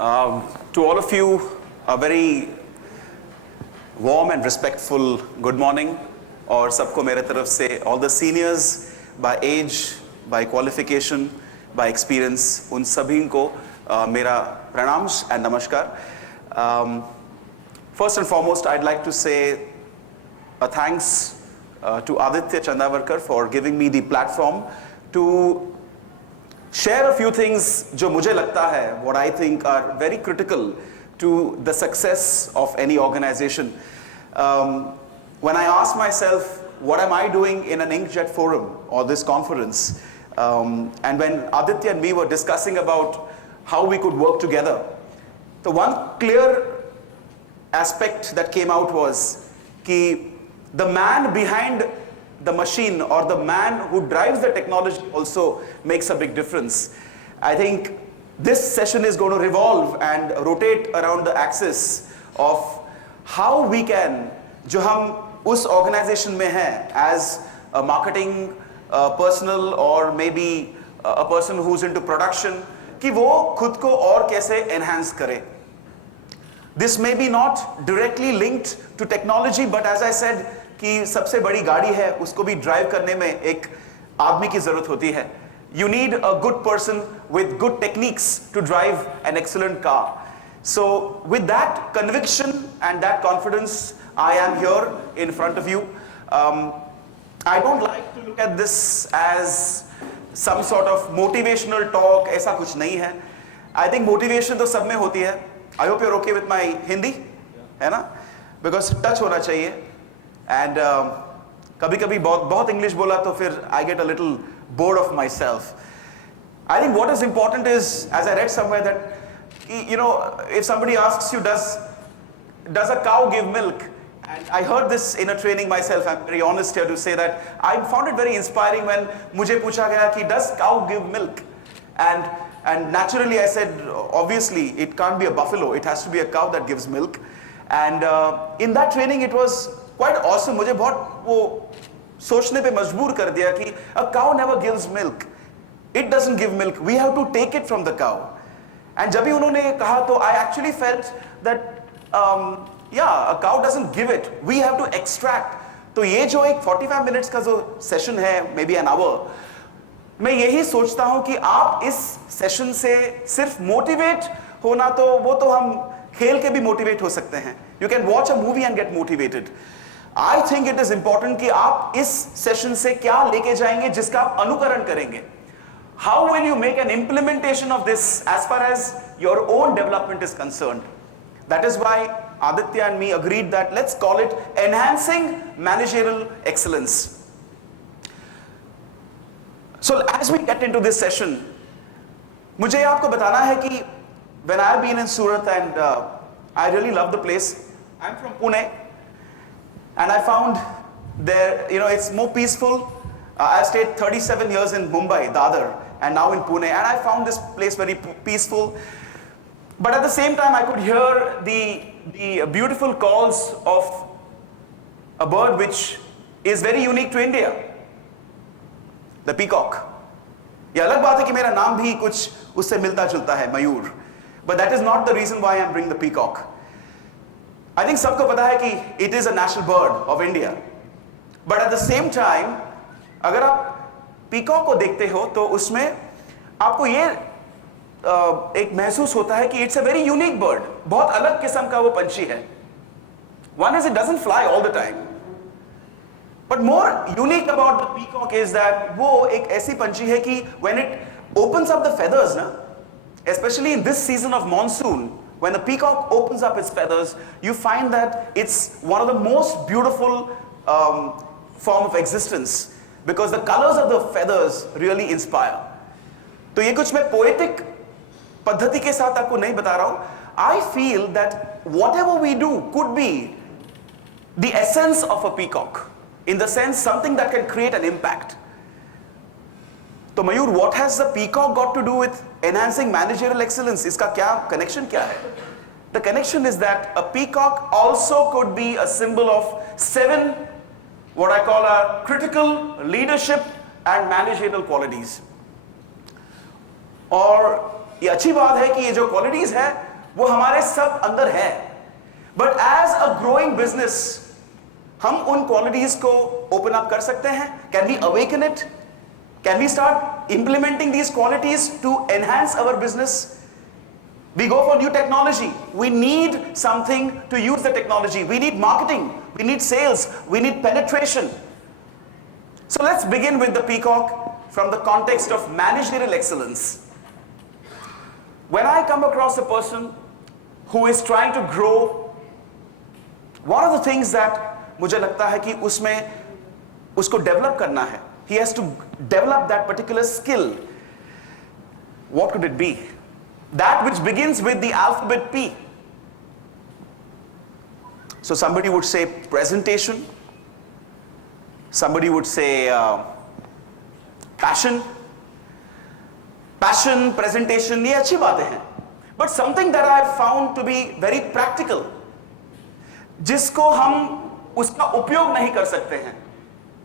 To all of you, a very warm and respectful good morning. और सबको मेरे तरफ से all the seniors by age, by qualification, by experience, उन सभी को मेरा प्रणाम and namaskar. First and foremost, I'd like to say a thanks to Aditya Chandavarkar for giving me the platform to share a few things जो मुझे लगता है what I think are very critical to the success of any organization. When I ask myself what am I doing in an Inkjet forum or this conference, and when Aditya and me were discussing about how we could work together, the one clear aspect that came out was कि the man behind the machine or the man who drives the technology also makes a big difference. I think this session is going to revolve and rotate around the axis of how we can, जो हम उस organization में हैं, as a marketing personnel or maybe a person who's into production, कि वो खुद को और कैसे enhance करे. This may be not directly linked to technology, but as I said, कि सबसे बड़ी गाड़ी है उसको भी ड्राइव करने में एक आदमी की जरूरत होती है. You need a good person with good techniques to drive an excellent car. So with that conviction and that confidence, I am here in front of you. I don't like to look at this as some sort of motivational talk. ऐसा कुछ नहीं है. I think motivation तो सब में होती है. I hope you're okay with my Hindi, है ना? Because touch होना चाहिए. And कभी-कभी बहुत English बोला तो फिर I get a little bored of myself. I think what is important is, as I read somewhere, that you know, if somebody asks you, does a cow give milk? And I heard this in a training myself. I'm very honest here to say that I found it very inspiring when मुझे पूछा गया कि does cow give milk? And naturally I said, obviously it can't be a buffalo. It has to be a cow that gives milk. And in that training it was quite awesome. मुझे बहुत वो सोचने पे मजबूर कर दिया कि a cow never gives milk. It doesn't give milk. We have to take it from the cow. And जब भी उन्होंने कहा तो I actually felt that yeah, a cow doesn't give it. We have to extract. तो ये जो एक 45 minutes का जो session है, maybe an hour, मैं यही सोचता हूँ कि आप इस session से सिर्फ motivate होना तो वो तो हम खेल के भी motivate हो सकते हैं. You can watch a movie and get motivated. I think it is important कि आप इस session से क्या लेके जाएंगे जिसका आप अनुकरण करेंगे. How will you make an implementation of this as far as your own development is concerned? That is why Aditya and me agreed that let's call it enhancing managerial excellence. So as we get into this session, मुझे आपको बताना है कि when I've been in Surat and I really love the place. I'm from Pune and I found there, you know, it's more peaceful. I stayed 37 years in Mumbai, Dadar, and now in Pune, and I found this place very peaceful. But at the same time, I could hear the beautiful calls of a bird which is very unique to India, the peacock. ये अलग बात है कि मेरा नाम भी कुछ उससे मिलता जुलता है, मयूर. But that is not the reason why I'm bringing the peacock. I think सबको पता है कि it is a national bird of India. But at the same time, अगर आप peacock को देखते हो तो उसमें आपको ये एक महसूस होता है कि it's a very unique bird. बहुत अलग किस्म का वो पंछी है. One is it doesn't fly all the time. But more unique about the peacock is that वो एक ऐसी पंछी है कि when it opens up the feathers, ना, especially in this season of monsoon, when the peacock opens up its feathers, you find that it's one of the most beautiful form of existence because the colors of the feathers really inspire. तो ये कुछ मैं poetic पद्धति के साथ आपको नहीं बता रहा हूँ. I feel that whatever we do could be the essence of a peacock, in the sense something that can create an impact. तो मयूर, what has the peacock got to do with enhancing managerial excellence? इसका क्या connection क्या है? The connection is that a peacock also could be a symbol of 7 what I call are critical leadership and managerial qualities. और ये अच्छी बात है कि ये जो क्वालिटीज है वो हमारे सब अंदर है, but as a growing business हम उन क्वालिटीज को ओपन अप कर सकते हैं. Can we awaken it? Can we start implementing these qualities to enhance our business? We go for new technology. We need something to use the technology. We need marketing. We need sales. We need penetration. So let's begin with the peacock from the context of managerial excellence. When I come across a person who is trying to grow, one of the things that मुझे लगता है कि उसमें उसको develop करना है, he has to develop that particular skill. What could it be? That which begins with the alphabet P. So somebody would say presentation, somebody would say passion. Passion, presentation, ये अच्छी बातें हैं. But something that I have found to be very practical, जिसको हम उसका उपयोग नहीं कर सकते हैं.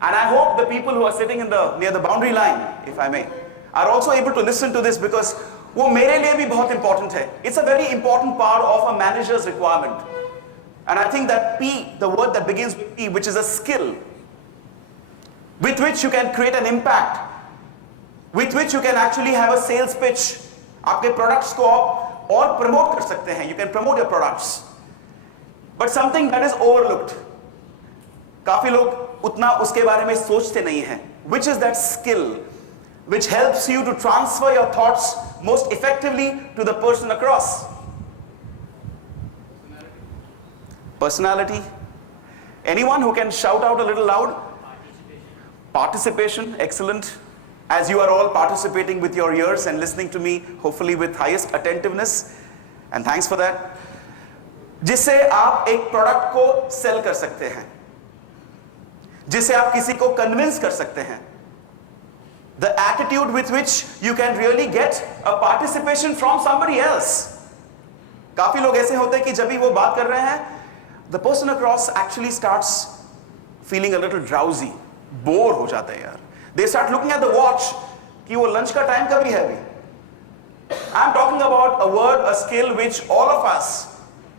And I hope the people who are sitting near the boundary line, if I may, are also able to listen to this, because वो मेरे लिए भी बहुत important है. It's a very important part of a manager's requirement. And I think that P, the word that begins with P, which is a skill, with which you can create an impact, with which you can actually have a sales pitch. आपके products को आप और promote कर सकते हैं. You can promote your products. But something that is overlooked. काफी लोग उतना उसके बारे में सोचते नहीं हैं. Which is that skill which helps you to transfer your thoughts most effectively to the person across? Personality. Anyone who can shout out a little loud? Participation. Excellent. As you are all participating with your ears and listening to me, hopefully with highest attentiveness, and thanks for that. जिससे आप एक product को cell कर सकते हैं, जिससे आप किसी को कन्विंस कर सकते हैं. The attitude with which you can really get a participation from somebody else. काफी लोग ऐसे होते हैं कि जब भी वो बात कर रहे हैं, the person across actually starts feeling a little drowsy, bore हो जाते हैं यार. They start looking at the watch कि वो लंच का टाइम कभी है अभी. I'm talking about a word, a skill which all of us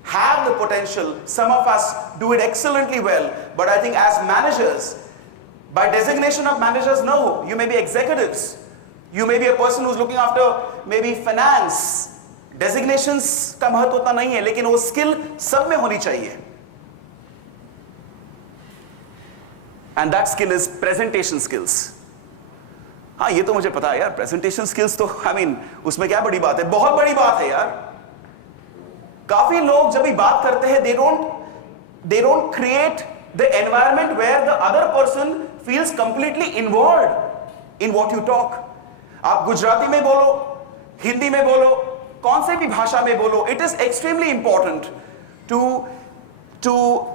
have the potential. Some of us do it excellently well, but I think as managers, by designation of managers, no, you may be executives, you may be a person who's looking after maybe finance. Designations का महत्व उतना नहीं है, लेकिन वो skill सब में होनी चाहिए. And that skill is presentation skills. हाँ, ये तो मुझे पता है यार, presentation skills तो I mean उसमें क्या बड़ी बात है? बहुत बड़ी बात है यार. काफी लोग जब भी बात करते हैं, they don't create the environment where the other person feels completely involved in what you talk. आप गुजराती में बोलो, हिंदी में बोलो, कौन से भी भाषा में बोलो, it is extremely important to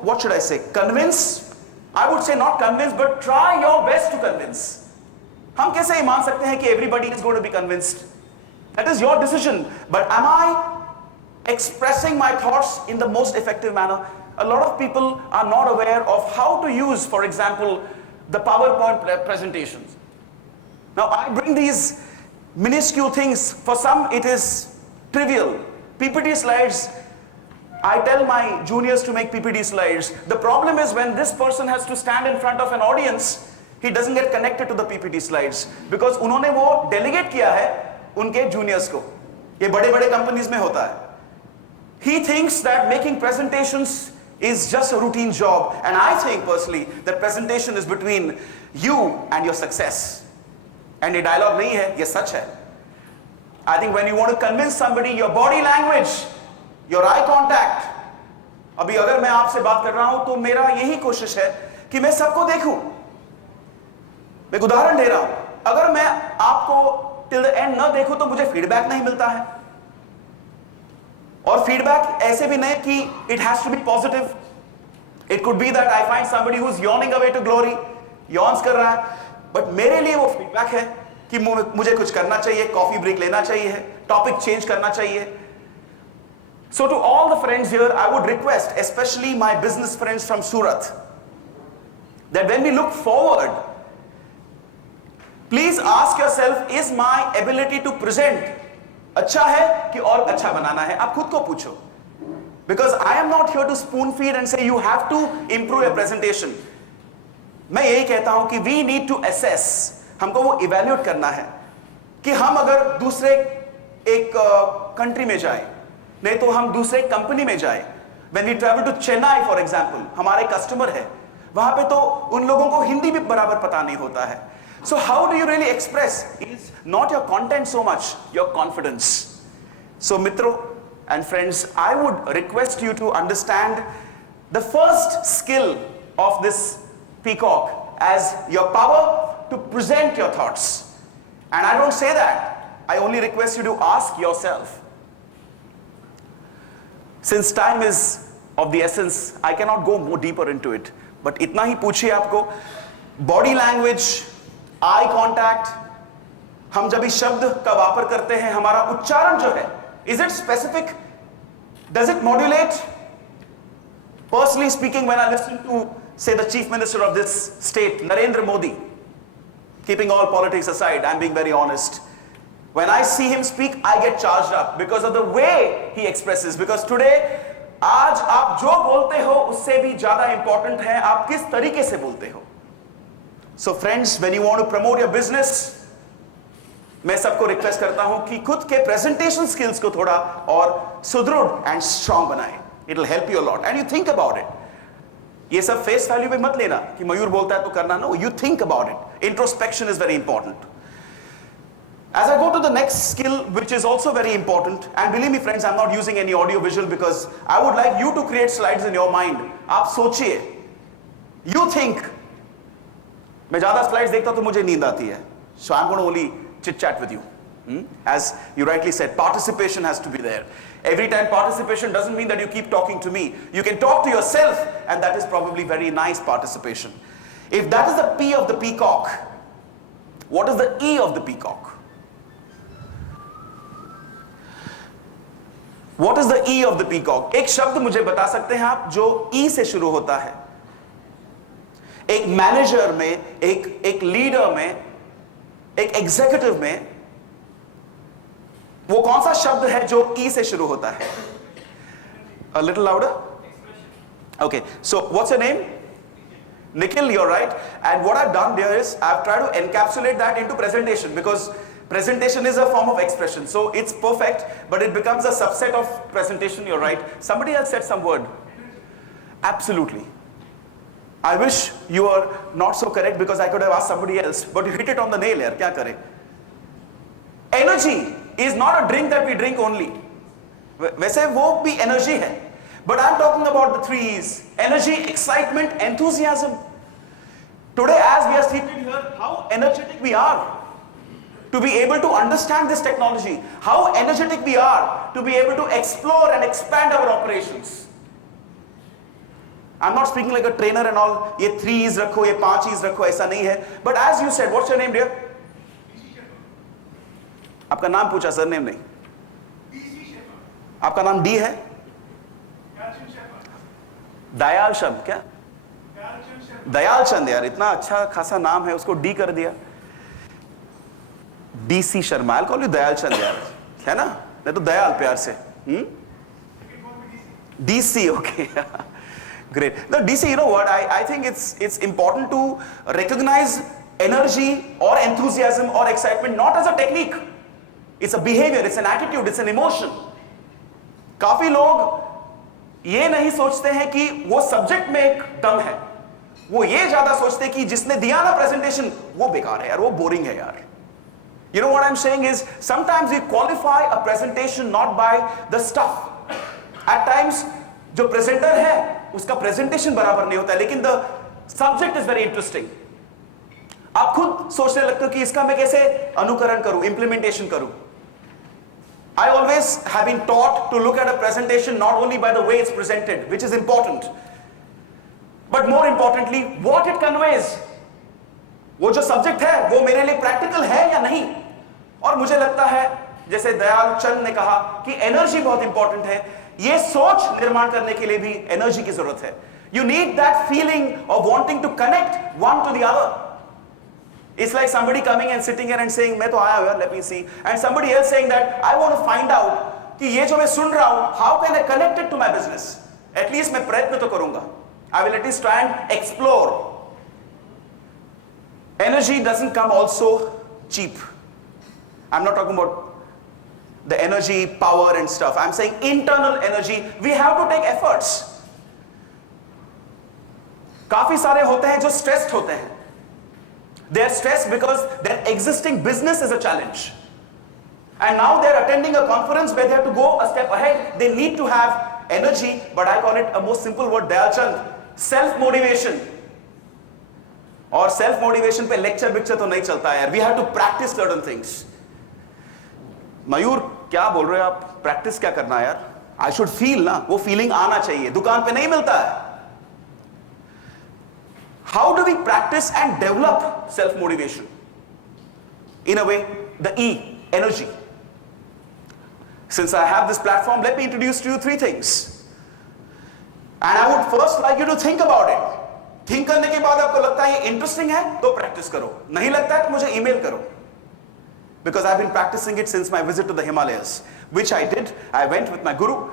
what should I say, convince. I would say not convince, but try your best to convince. हम कैसे ये मान सकते हैं कि everybody is going to be convinced? That is your decision. But am I expressing my thoughts in the most effective manner? A lot of people are not aware of how to use, for example, the PowerPoint presentations. Now I bring these minuscule things. For some it is trivial. PPT slides, I tell my juniors to make PPT slides. The problem is when this person has to stand in front of an audience, he doesn't get connected to the PPT slides because उन्होंने वो delegate किया है उनके juniors को. ये बड़े-बड़े companies में होता है. He thinks that making presentations is just a routine job, and I think personally that presentation is between you and your success. And ये dialogue नहीं है, ये सच है. I think when you want to convince somebody, your body language, your eye contact. अभी अगर मैं आपसे बात कर रहा हूं तो मेरा यही कोशिश है कि मैं सबको देखूं. मैं एक उदाहरण दे रहा हूं. अगर मैं आपको till the end न देखूं तो मुझे फीडबैक नहीं मिलता है. और फीडबैक ऐसे भी नहीं कि it has to be positive. It could be that I find somebody who's yawning away to glory, yawns कर रहा है, but मेरे लिए वो फीडबैक है कि मुझे कुछ करना चाहिए, कॉफी ब्रेक लेना चाहिए, टॉपिक चेंज करना चाहिए. So to all the friends here, I would request, especially my business friends from Surat, that when we look forward, please ask yourself, is my ability to present अच्छा है कि और अच्छा बनाना है? आप खुद को पूछो. Because I am not here to spoon feed and say you have to improve your presentation. मैं यही कहता हूं कि we need to assess. हमको वो evaluate करना है कि हम अगर दूसरे एक कंट्री में जाए, नहीं तो हम दूसरे कंपनी में जाए. When we travel to Chennai for example, हमारे कस्टमर है वहां पे, तो उन लोगों को हिंदी भी बराबर पता नहीं होता है. So how do you really express? Is not your content so much, your confidence. So मित्रों and friends, I would request you to understand the first skill of this peacock as your power to present your thoughts. And I don't say that. I only request you to ask yourself. Since time is of the essence, I cannot go more deeper into it. But इतना ही पूछिए आपको, body language, eye contact, हम जब इस शब्द का वापर करते हैं, हमारा उच्चारण जो है, is it specific? Does it modulate? Personally speaking, when I listen to, say, the Chief Minister of this state, Narendra Modi, keeping all politics aside, I'm being very honest. When I see him speak, I get charged up because of the way he expresses. Because today, आज आप जो बोलते हो उससे भी ज्यादा important है आप किस तरीके से बोलते हो. So friends, when you want to promote your business, मैं सबको रिक्वेस्ट करता हूं कि खुद के प्रेजेंटेशन स्किल्स को थोड़ा और सुदृढ़ एंड स्ट्रांग बनाएं. It will help you a lot and you think about it. ये सब फेस वैल्यू पे मत लेना कि मयूर बोलता है तो करना. No, you think about it. Introspection is very important. As I go to the next skill, which is also very important, and believe me friends, I'm not using any audio visual because I would like you to create slides in your mind. आप सोचिए, you think. मैं ज्यादा slides देखता तो मुझे नींद आती है. So I'm going to only chit chat with you. As you rightly said, participation has to be there. Every time participation doesn't mean that you keep talking to me. You can talk to yourself, and that is probably very nice participation. If that is the P of the peacock, what is the E of the peacock? What is the E of the peacock? एक शब्द मुझे बता सकते हैं आप जो E से शुरू होता है. एक मैनेजर में, एक लीडर में, एक एग्जीक्यूटिव में, वो कौन सा शब्द है जो E से शुरू होता है? A little louder? Okay, so what's your name? Nikhil, you're right. And what I've done there is I've tried to encapsulate that into presentation because presentation is a form of expression. So it's perfect, but it becomes a subset of presentation, you're right. Somebody else said some word. Absolutely. I wish you were not so correct because I could have asked somebody else, but you hit it on the nail yaar, kya kare? Energy is not a drink that we drink only. वैसे वो भी energy है. But I'm talking about the three E's. Energy, excitement, enthusiasm. Today as we are seated here, how energetic we are to be able to understand this technology. How energetic we are to be able to explore and expand our operations. I'm not speaking like a trainer and all. ये 3 E's रखो, ये 5 E's रखो, ऐसा नहीं है. But as you said, what's your name, dear? आपका नाम पूछा, सर नेम नहीं. आपका नाम डी है? दयाल शब्द क्या? दयाल चंद. यार इतना अच्छा खासा नाम है, उसको डी कर दिया. DC Sharma. I'll call you Dayal Chand यार, है ना? नहीं तो दयाल प्यार से. DC, okay. Great. Now DC, you know what? I think it's important to recognize energy or enthusiasm or excitement not as a technique. It's a behavior, it's an attitude, it's an emotion. काफी लोग ये नहीं सोचते हैं कि वो subject में एक दम है. वो ये ज्यादा सोचते हैं कि जिसने दिया ना प्रेजेंटेशन वो बेकार है यार, वो बोरिंग है यार. You know what I'm saying is sometimes we qualify a presentation not by the stuff. At times जो प्रेजेंटर है उसका प्रेजेंटेशन बराबर नहीं होता है, लेकिन the subject is very interesting. आप खुद सोचने लगते हो कि इसका मैं कैसे अनुकरण करूं, implementation करूं. I always have been taught to look at a presentation not only by the way it's presented, which is important, but more importantly what it conveys. वो जो सब्जेक्ट है वो मेरे लिए प्रैक्टिकल है या नहीं. और मुझे लगता है जैसे दयाल चंद ने कहा कि एनर्जी बहुत इंपॉर्टेंट है. ये सोच निर्माण करने के लिए भी एनर्जी की जरूरत है. You need that feeling of wanting to connect one to the other. It's like somebody coming and sitting here and saying, मैं तो आया हूँ, let me see. And somebody else saying that, I want to find out कि ये जो मैं सुन रहा हूँ, how can I connect it to my business? At least मैं प्रयत्न तो करूँगा. I will at least try and explore. Energy doesn't come also cheap. I'm not talking about the energy, power and stuff. I'm saying internal energy. We have to take efforts. काफी सारे होते हैं जो stressed होते हैं. They are stressed because their existing business is a challenge. And now they are attending a conference where they have to go a step ahead. They need to have energy, but I call it a more simple word, Dayalchand, self-motivation. और self motivation पे lecture picture तो नहीं चलता है यार. We have to practice certain things. Mayur क्या बोल रहे हो आप? प्रैक्टिस क्या करना है यार? आई शुड फील ना, वो फीलिंग आना चाहिए, दुकान पे नहीं मिलता है. How do we practise and develop self motivation? In a way, the E, energy. Since I have this platform, let me introduce to you 3 things. And I would first like you to think about it. Think करने के बाद आपको लगता है ये interesting है तो practice करो, नहीं लगता है तो मुझे ईमेल करो. Because I've been practicing it since my visit to the Himalayas, which I did. I went with my guru,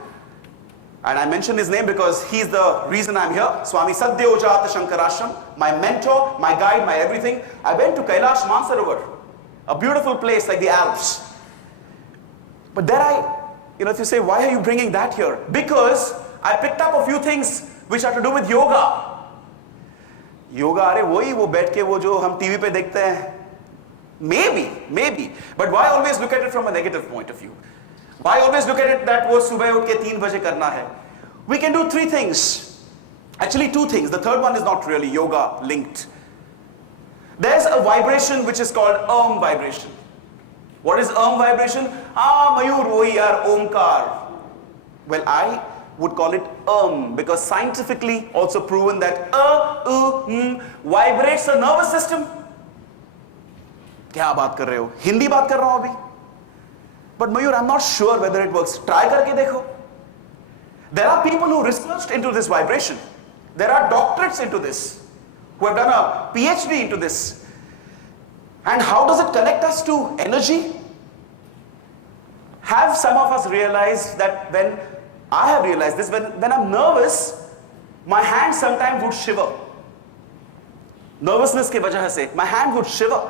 and I mention his name because he's the reason I'm here. Swami Satyojata Shankarashram, my mentor, my guide, my everything. I went to Kailash Mansarovar, a beautiful place like the Alps. But there if you say, why are you bringing that here? Because I picked up a few things which have to do with yoga. Yoga, अरे वही वो बैठ के वो जो हम TV पे देखते हैं. maybe but why always look at it from a negative point of view? Why always look at it that वो सुबह उठ के 3 बजे करना है? We can do 3 things, actually 2 things. The third one is not really yoga linked. There's a vibration which is called vibration. What is vibration? मयूर वही यार, Omkar. Well, I would call it because scientifically also proven that vibrates the nervous system. क्या बात कर रहे हो? हिंदी बात कर रहा हूं अभी. But Mayur, I'm not sure whether it works. Try करके देखो. There are people who researched into this vibration. There are doctorates into this, who have done a PhD into this. And how does it connect us to energy? Have some of us realized that I have realized this, when I'm nervous, my hand sometimes would shiver. Nervousness की वजह से my hand would shiver.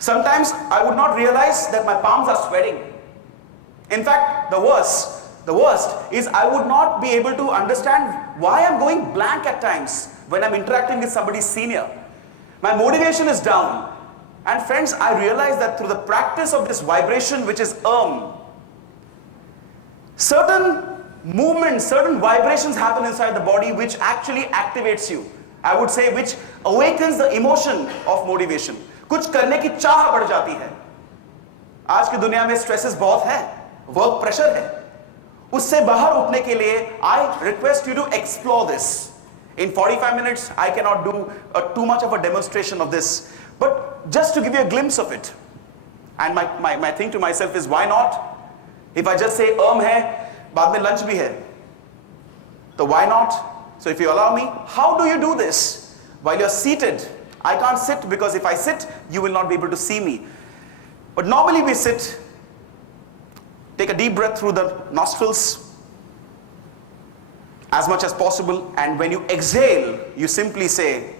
Sometimes I would not realize that my palms are sweating. In fact, the worst is I would not be able to understand why I'm going blank at times when I'm interacting with somebody senior. My motivation is down. And friends, I realize that through the practice of this vibration, which is certain movements, certain vibrations happen inside the body which actually activates you. I would say which awakens the emotion of motivation. कुछ करने की चाह बढ़ जाती है. आज की दुनिया में स्ट्रेसेस बहुत है, वर्क प्रेशर है. उससे बाहर उठने के लिए I request you to explore this. In 45 minutes, I cannot do too much of a demonstration of this, but just to give you a glimpse of it. And my thing to myself is, why not? If I just say है, बाद में lunch भी है, तो why not? So if you allow me, how do you do this? While you're seated, I can't sit because if I sit, you will not be able to see me. But normally we sit, take a deep breath through the nostrils as much as possible, and when you exhale, you simply say,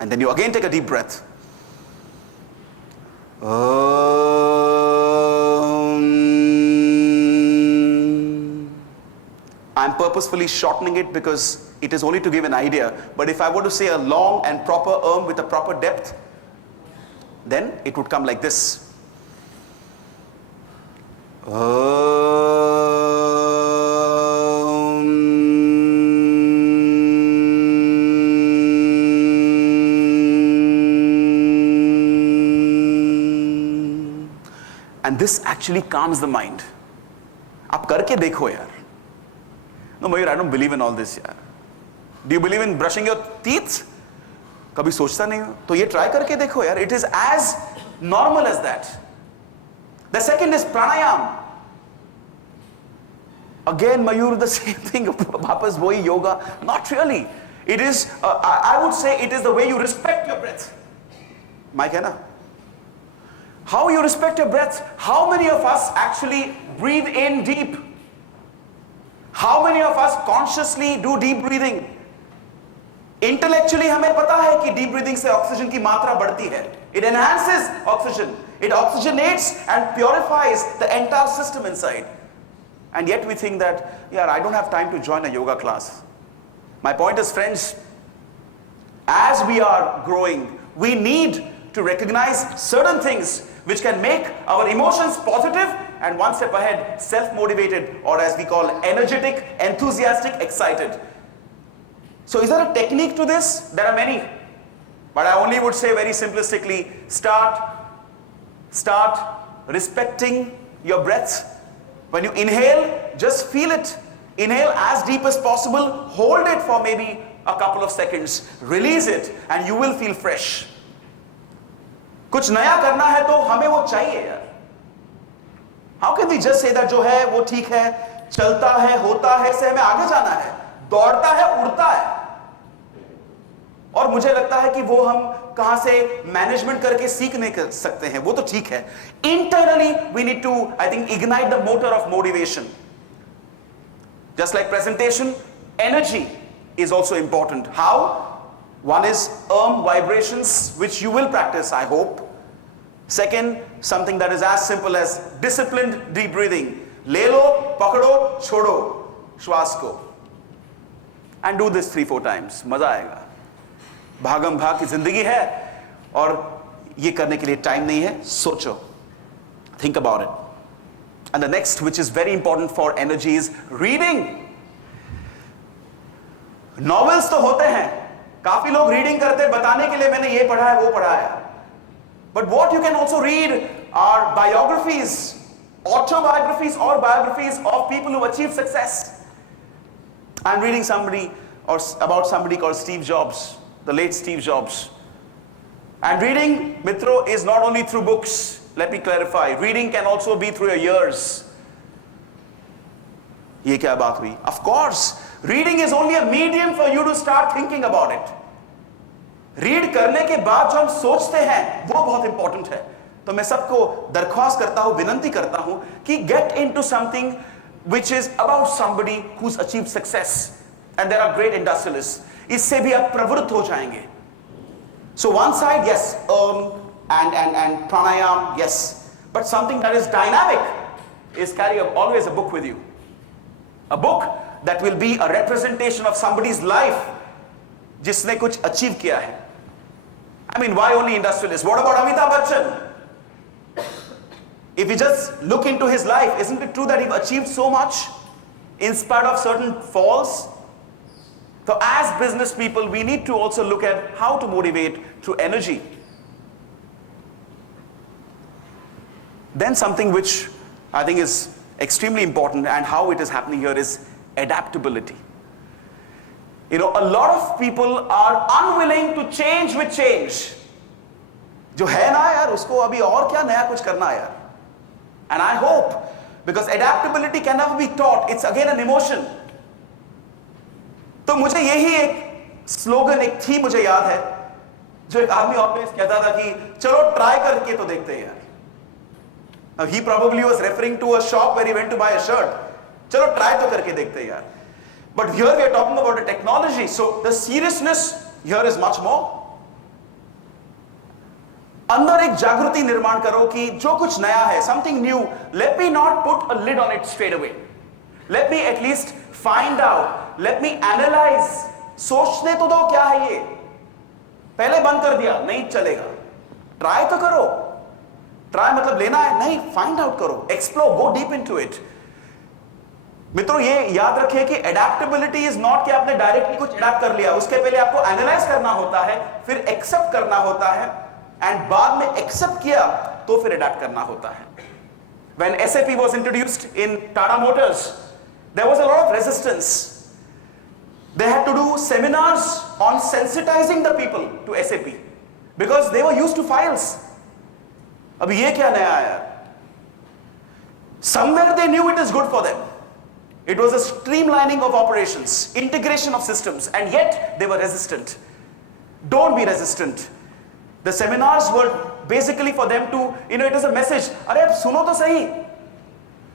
and then you again take a deep breath. I'm purposefully shortening it because it is only to give an idea. But if I were to say a long and proper with a proper depth, then it would come like this. And this actually calms the mind. आप करके देखो यार. No, Mayur, I don't believe in all this यार. Do you believe in brushing your teeth? कभी सोचता नहीं हो? तो ये try करके देखो यार. It is as normal as that. The second is pranayam. Again, Mayur, the same thing. Vapas wohi yoga. Not really. It is, I would say, it is the way you respect your breath. Mike, hai na? How you respect your breath. How many of us actually breathe in deep? How many of us consciously do deep breathing? Intellectually हमें पता है कि deep breathing से oxygen की मात्रा बढ़ती है. It enhances oxygen. It oxygenates and purifies the entire system inside. And yet we think that, yeah, I don't have time to join a yoga class. My point is, friends, as we are growing, we need to recognize certain things which can make our emotions positive and one step ahead, self-motivated, or as we call, energetic, enthusiastic, excited. So is there a technique to this? There are many. But I only would say very simplistically, start respecting your breath. When you inhale, just feel it. Inhale as deep as possible, hold it for maybe a couple of seconds, release it, and you will feel fresh. कुछ नया करना है तो हमें वो चाहिए यार. How can we just say that जो है वो ठीक है, चलता है, होता है, से हमें आगे जाना है, दौड़ता है, उड़ता है. और मुझे लगता है कि वो हम कहां से मैनेजमेंट करके सीख नहीं कर सकते हैं. वो तो ठीक है. Internally, we need to, I think, ignite the motor of motivation. Just like presentation, energy is also important. How? One is vibrations, which you will practice, I hope. Second, something that is as simple as disciplined deep breathing. Le lo, pakdo, chodo, श्वास को. And do this 3-4 times. मजा आएगा. भागम भाग की जिंदगी है और ये करने के लिए टाइम नहीं है. सोचो. Think about it. And the next, which is very important for energy, is reading. Novels तो होते हैं. काफी लोग reading करते बताने के लिए मैंने ये पढ़ा है वो पढ़ा है. But what you can also read are biographies, autobiographies or biographies of people who achieved success. I'm reading about somebody called Steve Jobs, the late Steve Jobs. And reading, Mitro, is not only through books. Let me clarify. Reading can also be through your ears. ये क्या बात हुई? Of course, reading is only a medium for you to start thinking about it. Read करने के बाद जो हम सोचते हैं वो बहुत इंपॉर्टेंट है. तो मैं सबको दरख्वास्त करता हूं, विनंती करता हूं कि get into something which is about somebody who's achieved success, and there are great industrialists. इससे भी आप प्रवृत्त हो जाएंगे. So one side, yes, and pranayam, yes, but something that is dynamic is carry always a book with you. A book that will be a representation of somebody's life जिसने कुछ achieve किया है. I mean, why only industrialists? What about Amitabh Bachchan? If you just look into his life, isn't it true that he achieved so much in spite of certain falls? So as business people, we need to also look at how to motivate through energy. Then something which I think is extremely important and how it is happening here is adaptability. You know, a lot of people are unwilling to change with change. जो है ना यार, उसको अभी और क्या नया कुछ करना है यार. And I hope, because adaptability can never be taught, it's again an emotion. तो मुझे यही एक स्लोगन, एक थी मुझे याद है, जो एक आदमी ऑलवेज कहता था कि चलो ट्राई करके तो देखते हैं यार. Now he probably was referring to a shop where he went to buy a shirt. चलो ट्राई तो करके देखते हैं यार. But here we are talking about a technology, so the seriousness here is much more. अंदर एक जागृति निर्माण करो कि जो कुछ नया है, something new, let me not put a lid on it straight away. Let me at least find out, let me analyze. सोचने तो दो क्या है ये. पहले बंद कर दिया, नहीं चलेगा. ट्राई तो करो. ट्राई मतलब लेना है, नहीं, फाइंड आउट करो, explore, go deep into it. मित्रों, ये याद रखिए कि एडेप्टेबिलिटी इज नॉट कि आपने डायरेक्टली कुछ एडेप्ट कर लिया. उसके पहले आपको एनालाइज करना होता है, फिर एक्सेप्ट करना होता है, एंड बाद में एक्सेप्ट किया तो फिर एडेप्ट करना होता है. When SAP was introduced in Tata Motors, there was a lot of resistance. They had to do seminars on sensitizing the people to SAP because they were used to files. अभी ये क्या नया आया? Somewhere they knew it is good for them. It was a streamlining of operations, integration of systems, and yet they were resistant. Don't be resistant. The seminars were basically for them to, it is a message. अरे अब सुनो तो सही,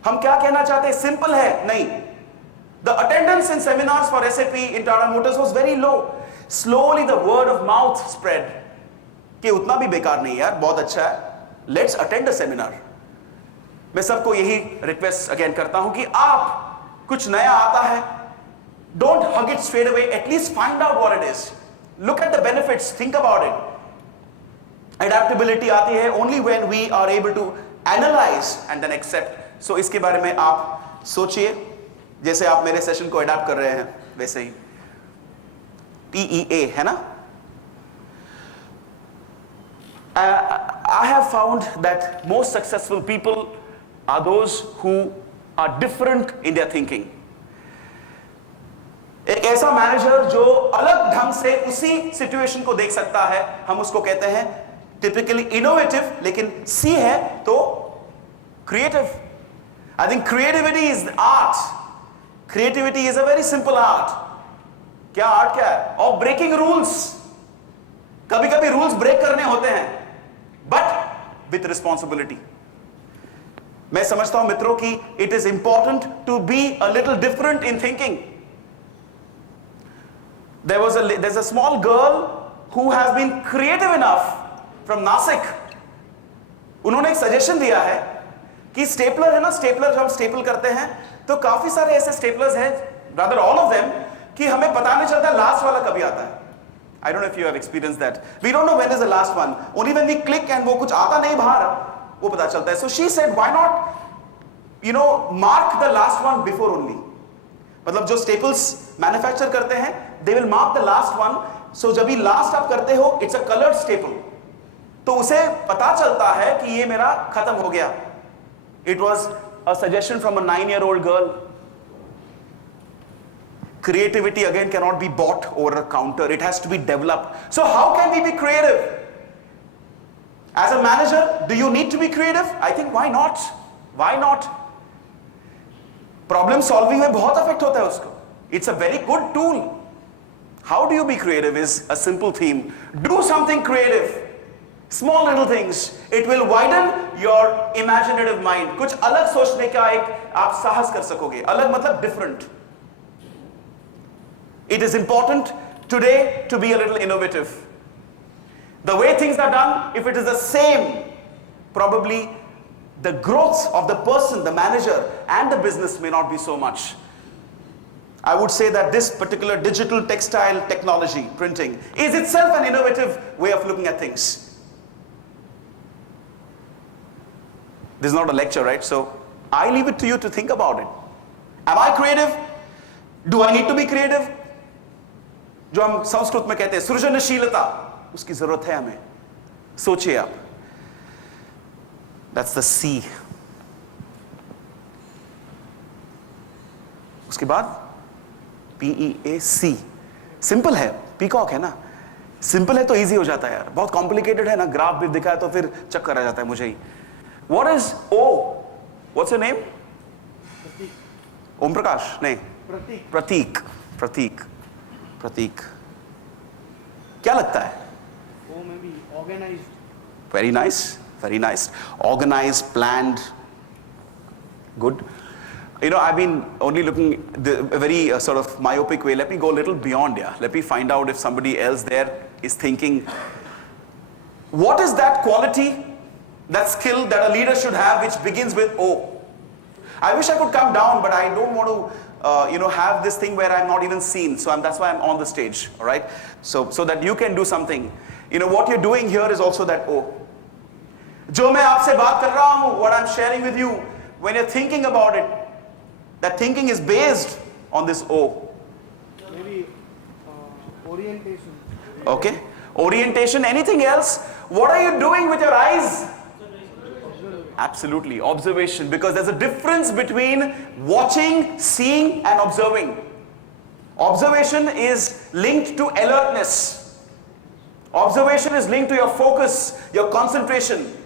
हम क्या कहना चाहते हैं? Simple है, नहीं. The attendance in seminars for SAP in Tata Motors was very low. Slowly the word of mouth spread. कि उतना भी बेकार नहीं यार, बहुत अच्छा है. Let's attend a seminar. मैं सबको यही रिक्वेस्ट अगेन करता हूं कि आप कुछ नया आता है, don't hug it straight away, at least find out what it is. Look at the benefits, think about it. Adaptability आती है only when we are able to analyze and then accept. So इसके बारे में आप सोचिए, जैसे आप मेरे सेशन को अडैप्ट कर रहे हैं वैसे ही. PEA है ना? I have found that most successful people are those who are different in their thinking. एक ऐसा मैनेजर जो अलग ढंग से उसी सिचुएशन को देख सकता है, हम उसको कहते हैं टिपिकली इनोवेटिव, लेकिन C है तो creative. I think creativity is art. Creativity is a very simple art. क्या आर्ट क्या है? Of breaking rules. कभी कभी रूल्स ब्रेक करने होते हैं, बट विथ रिस्पॉन्सिबिलिटी. मैं समझता हूं मित्रों कि it is important to be a little different in thinking. there's a small girl who has been creative enough from Nasik. उन्होंने एक सजेशन दिया है कि स्टेपलर है ना, स्टेपलर जब हम स्टेपल करते हैं तो काफी सारे ऐसे स्टेपलर्स हैं, rather all of them, कि हमें पता नहीं चलता लास्ट वाला कभी आता है. I don't know if you have experienced that. We don't know when is the last one. Only when we click and वो कुछ आता नहीं बाहर, वो पता चलता है. So she said, why not, mark the last one before only. मतलब जो staples manufacture करते हैं, they will mark the last one. So जब भी last आप करते हो, it's a colored staple. तो उसे पता चलता है कि ये मेरा खत्म हो गया. It was a suggestion from a 9-year-old girl. Creativity again cannot be bought over a counter. It has to be developed. So how can we be creative? As a manager, do you need to be creative? I think why not? Why not? Problem solving में बहुत affect होता है उसको. It's a very good tool. How do you be creative is a simple theme. Do something creative. Small little things. It will widen your imaginative mind. कुछ अलग सोचने का एक आप साहस कर सकोगे. अलग मतलब different. It is important today to be a little innovative. The way things are done, if it is the same, probably the growth of the person, the manager, and the business may not be so much. I would say that this particular digital textile technology, printing, is itself an innovative way of looking at things. This is not a lecture, right? So I leave it to you to think about it. Am I creative? Do I need to be creative? जो हम संस्कृत में कहते हैं सृजनशीलता, उसकी जरूरत है हमें. सोचिए आप. That's the C. उसके बाद PEAC. सिंपल है, पीकॉक है ना. सिंपल है तो इजी हो जाता है यार. बहुत कॉम्प्लिकेटेड है ना, ग्राफ भी दिखाया तो फिर चक्कर आ जाता है मुझे ही. What is O? What's your name? Om Prakash? नहीं, प्रतीक. प्रतीक. प्रतीक. क्या लगता है? Oh, maybe organized. Very nice, very nice. Organized, planned. Good. I've been only looking a very sort of myopic way. Let me go a little beyond here. Let me find out if somebody else there is thinking. What is that quality, that skill that a leader should have which begins with O? I wish I could come down, but I don't want to have this thing where I'm not even seen. So that's why I'm on the stage, all right? So that you can do something. What you're doing here is also that O. जो मैं आपसे बात कर रहा हूँ, what I'm sharing with you, when you're thinking about it, that thinking is based on this O. Maybe orientation. Okay? Orientation, anything else? What are you doing with your eyes? Absolutely, observation, because there's a difference between watching, seeing, and observing. Observation is linked to alertness. Observation is linked to your focus, your concentration.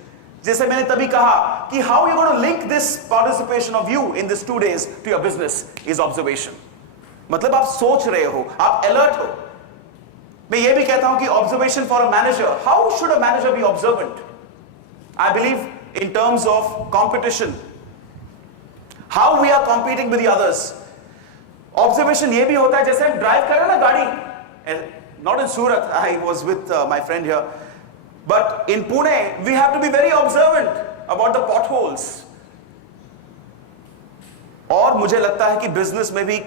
जैसे मैंने तभी कहा कि how you going to link this participation of you in this 2 days to your business is observation. मतलब आप सोच रहे हो, आप अलर्ट हो. मैं ये भी कहता हूं कि observation for a manager, how should a manager be observant? I believe in terms of competition, how we are competing with the others. Observation ये भी होता है जैसे हम ड्राइव कर रहे हैं ना गाड़ी, not in Surat, I was with my friend here, but in Pune we have to be very observant about the potholes. और मुझे लगता है कि बिजनेस में भी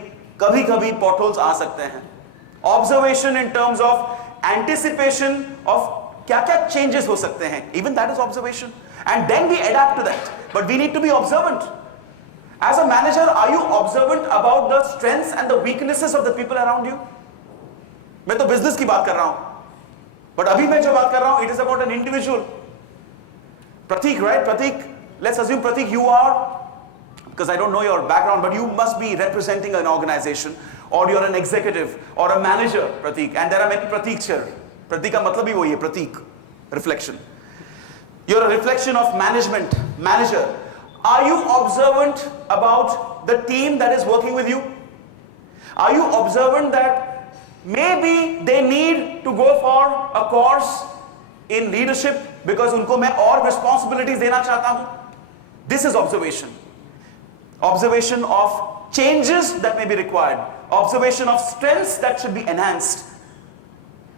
कभी कभी पॉटहोल्स आ सकते हैं. Observation in terms of anticipation of क्या क्या चेंजेस हो सकते हैं, even that is observation, and then we adapt to that. But we need to be observant. As a manager, are you observant about the strengths and the weaknesses of the people around you? मैं तो business की बात कर रहा हूं, but अभी मैं जो बात कर रहा हूं, it is about an individual. Pratik, right? Pratik, let's assume Pratik, you are, because I don't know your background, but you must be representing an organization, or you're an executive or a manager, Pratik, and there are many Pratiks here. Pratik का मतलब ही वही है, Pratik, reflection. You're a reflection of management, manager. Are you observant about the team that is working with you? Are you observant that maybe they need to go for a course in leadership because उनको मैं और responsibilities देना चाहता हूं? This is observation. Observation of changes that may be required. Observation of strengths that should be enhanced.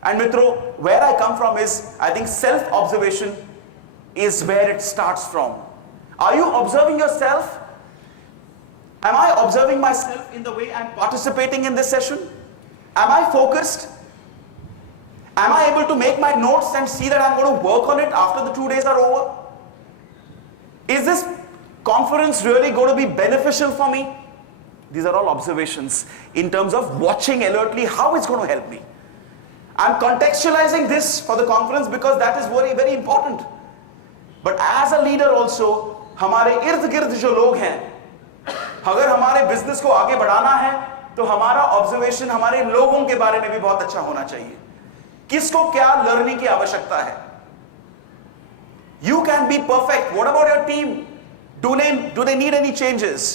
And mitro, where I come from is, I think self-observation is where it starts from. Are you observing yourself? Am I observing myself in the way I'm participating in this session? Am I focused? Am I able to make my notes and see that I'm going to work on it after the 2 days are over? Is this conference really going to be beneficial for me? These are all observations in terms of watching alertly how it's going to help me. I'm contextualizing this for the conference because that is very, very important. But as a leader also, हमारे इर्द गिर्द जो लोग हैं, अगर हमारे business को आगे बढ़ाना है तो हमारा ऑब्जर्वेशन हमारे लोगों के बारे में भी बहुत अच्छा होना चाहिए. किसको क्या लर्निंग की आवश्यकता है? You can be perfect. What about your team? Do they need any changes?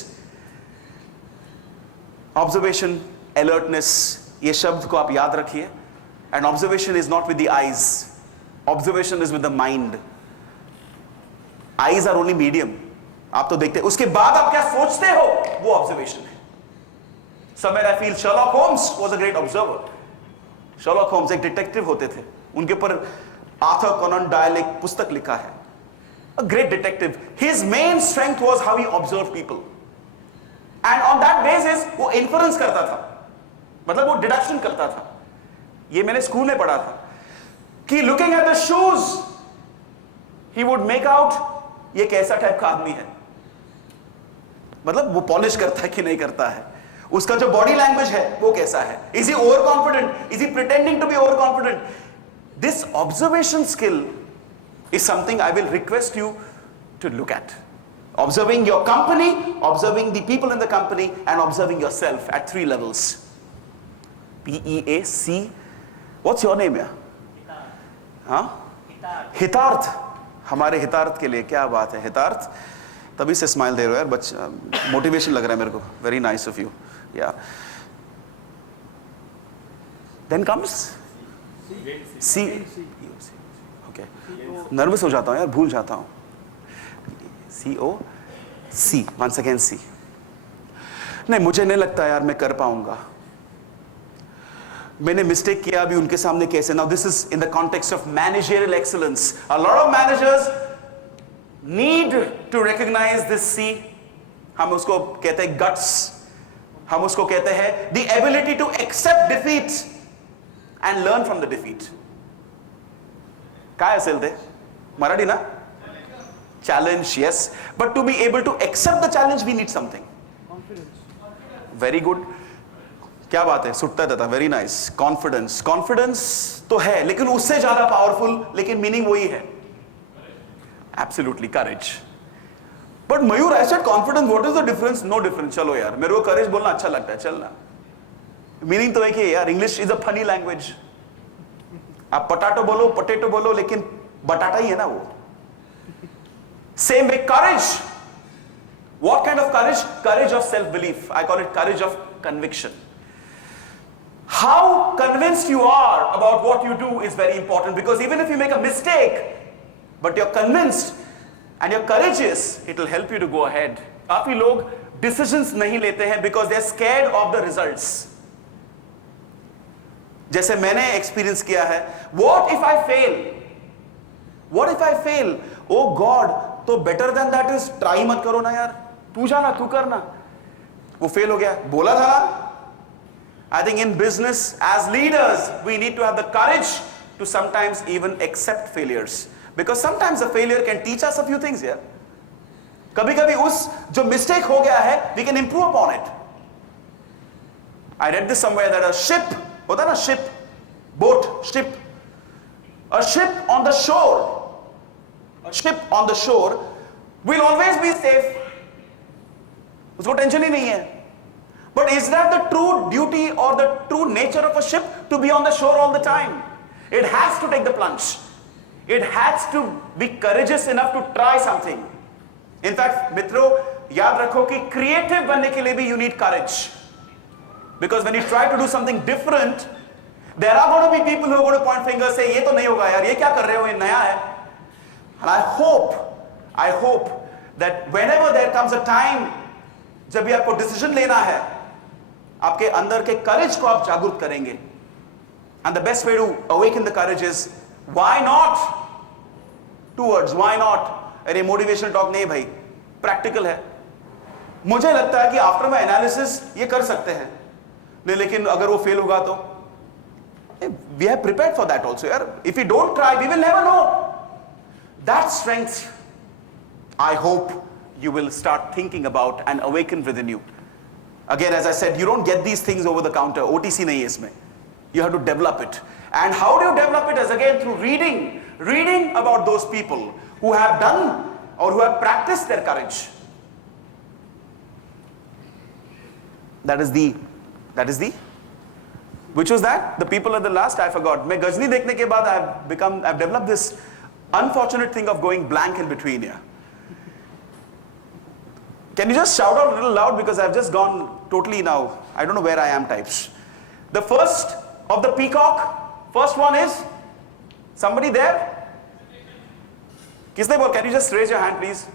Observation, alertness, ये शब्द को आप याद रखिए. And observation is not with the eyes. Observation is with the mind. Eyes are only medium. आप तो देखते हैं, उसके बाद आप क्या सोचते हो वो ऑब्जर्वेशन है. Somewhere I feel Sherlock Holmes was a great observer. Sherlock Holmes एक डिटेक्टिव होते थे, उनके ऊपर आर्थर कॉनन डायल एक पुस्तक लिखा है. A great detective. His main strength was how he observed people. And on that basis वो inference करता था, मतलब वो deduction करता था. ये मैंने स्कूल में पढ़ा था कि looking at the shoes he would make out ये कैसा टाइप का आदमी है, मतलब वो पॉलिश करता है कि नहीं करता है, उसका जो बॉडी लैंग्वेज है वो कैसा है, is he over confident, is he pretending to be over confident. This observation skill is something I will request you to look at. Observing your company, observing the people in the company, and observing yourself at 3 levels. PEAC. What's your name here? हाँ? हितार्थ. हमारे हितार्थ के लिए क्या बात है. हितार्थ, तभी से smile दे रहे हो यार, बच्चा मोटिवेशन लग रहा है मेरे को. Very nice of you. या देन कम्स सी. ओके, नर्वस हो जाता हूँ यार, भूल जाता हूँ. C once again C. नहीं, मुझे नहीं लगता यार मैं कर पाऊंगा. मैंने मिस्टेक किया अभी उनके सामने कैसे. Now this is in the context of managerial excellence. A lot of managers need to recognise this C. हम उसको कहते हैं गट्स, हम उसको कहते हैं the ability to accept defeat and learn from the defeat. काय असेल ते मराठी ना? Challenge, yes, but to be able to accept the challenge we need something. Confidence. Very good. क्या बात है, सुटता था. Very nice. Confidence. Confidence तो है, लेकिन उससे ज्यादा powerful, लेकिन meaning वही है. Absolutely, courage. But Mayur, I said confidence. What is the difference? No difference. चलो यार, मेरे को courage बोलना अच्छा लगता है, चलना. Meaning तो है कि यार English is a funny language. आप potato बोलो, potato बोलो, लेकिन बटाटा ही है ना वो. Same way, courage. What kind of courage? Courage of self-belief. I call it courage of conviction. How convinced you are about what you do is very important, because even if you make a mistake, but you're convinced and you're courageous, it will help you to go ahead. काफी लोग decisions नहीं लेते हैं because they're scared of the results. जैसे मैंने experience किया है, what if I fail? What if I fail? Oh God, तो better than that is try मत करो ना यार, तू जाना, तू करना. वो fail हो गया, बोला था ना. I think in business, as leaders, we need to have the courage to sometimes even accept failures, because sometimes a failure can teach us a few things. Yeah, कभी-कभी उस जो mistake हो गया है, we can improve upon it. I read this somewhere that a ship, होता है ना ship, boat, ship, a ship on the shore, a ship on the shore will always be safe. उसको टेंशन ही नहीं है. But is that the true duty or the true nature of a ship, to be on the shore all the time? It has to take the plunge. It has to be courageous enough to try something. In fact, मित्रों, याद रखो कि creative बनने के लिए भी you need courage. Because when you try to do something different, there are going to be people who are going to point fingers, say, ये तो नहीं होगा यार, ये क्या कर रहे हो, ये नया है. And I hope that whenever there comes a time जब भी आपको decision लेना है, आपके अंदर के courage को आप जागरूक करेंगे. And the best way to awaken the courage is, why not? 2 words, why not? अरे motivational talk नहीं भाई, practical है. मुझे लगता है कि after my analysis ये कर सकते हैं. नहीं, लेकिन अगर वो fail होगा तो we are prepared for that also यार. If we don't try, we will never know. That strength, I hope you will start thinking about and awaken within you. Again, as I said, you don't get these things over the counter. OTC nahi hai isme. You have to develop it. And how do you develop it? As again through reading about those people who have done or who have practiced their courage. That is the which was that? The people at the last, I forgot. मैं गजनी देखने के बाद I've developed this unfortunate thing of going blank in between here. Can you just shout out a little loud, because I've just gone totally now, I don't know where I am types. The first of the peacock, first one is, somebody there? Kisne bol? Can you just raise your hand please?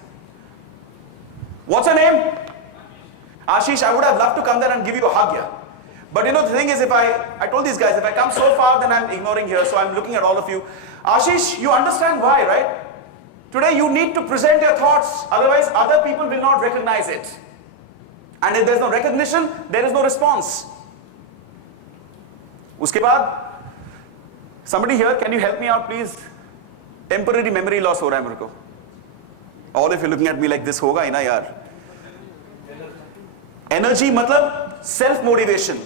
What's your name? Ashish, I would have loved to come there and give you a hug here. But you know, the thing is, if I told these guys, if I come so far, then I'm ignoring here, so I'm looking at all of you. Ashish, you understand why, right? Today you need to present your thoughts, otherwise other people will not recognize it. And if there's no recognition, there is no response. Uske baad, somebody here, can you help me out please? Temporary memory loss ho raha hai mere ko. All if you're looking at me like this, hoga hi na yaar. Energy matlab self motivation.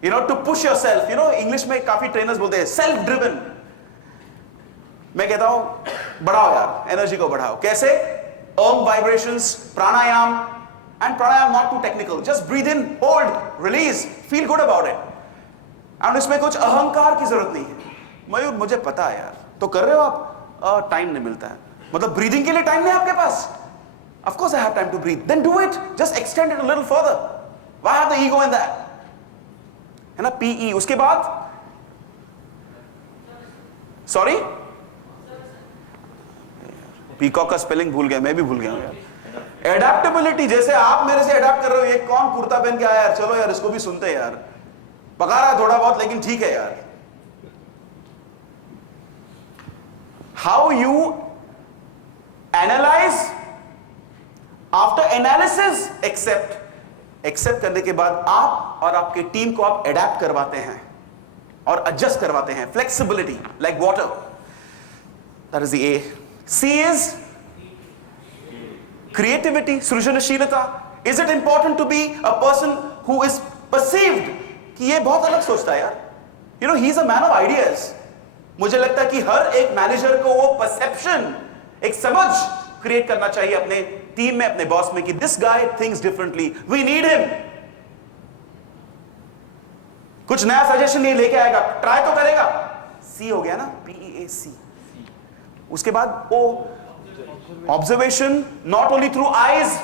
You know, to push yourself. You know, English में काफी trainers बोलते हैं self driven. मैं कहता हूं बढ़ाओ यार, energy को बढ़ाओ. कैसे? Vibrations, pranayam, and pranayam not too technical. Just breathe in, hold, release, feel good about it. And इसमें कुछ अहंकार की जरूरत नहीं है. मयूर मुझे पता है यार, तो कर रहे हो आप, टाइम नहीं मिलता है. मतलब ब्रीदिंग के लिए टाइम नहीं आपके पास? Of course I have time to breathe. Then do it. Just extend it a little further. Why have the ego in that? है ना, PE. उसके बाद, sorry? पीकॉक का स्पेलिंग भूल गया, मैं भी भूल गया यार. एडेप्टेबिलिटी, जैसे आप मेरे से एडेप्ट कर रहे हो, ये कौन कुर्ता पहन के आया यार, चलो यार इसको भी सुनते हैं यार. पका रहा है थोड़ा बहुत, लेकिन ठीक है यार. How you analyze, after analysis, accept करने के बाद आप और आपके टीम को आप एडेप्ट करवाते हैं और एडजस्ट करवाते हैं. Flexibility, like water. That is the A. C is creativity, सृजनशीलता. Is it important to be a person who is perceived कि ये बहुत अलग सोचता है यार? You know, he is a man of ideas. मुझे लगता है कि हर एक मैनेजर को वो perception, एक समझ क्रिएट करना चाहिए अपने टीम में, अपने बॉस में, कि this guy thinks differently. We need him. कुछ नया सजेशन ये लेके आएगा, ट्राई तो करेगा. C हो गया ना, PEAC. उसके बाद O, Observation, not only through eyes,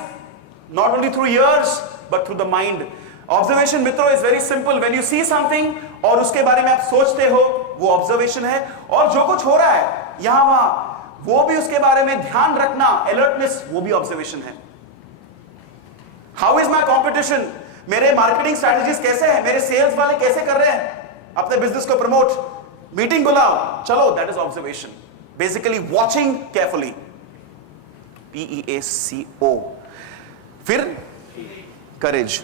not only through ears, but through the mind. Observation, मित्रों, is very simple. When you see something और उसके बारे में आप सोचते हो, वो observation है. और जो कुछ हो रहा है यहाँ वहाँ, वो भी उसके बारे में ध्यान रखना, alertness, वो भी observation है. How is my competition? मेरे marketing strategies कैसे हैं? मेरे sales वाले कैसे कर रहे हैं अपने business को promote? Meeting बुलाओ, चलो, that is observation. Basically watching carefully. PEACO. फिर courage.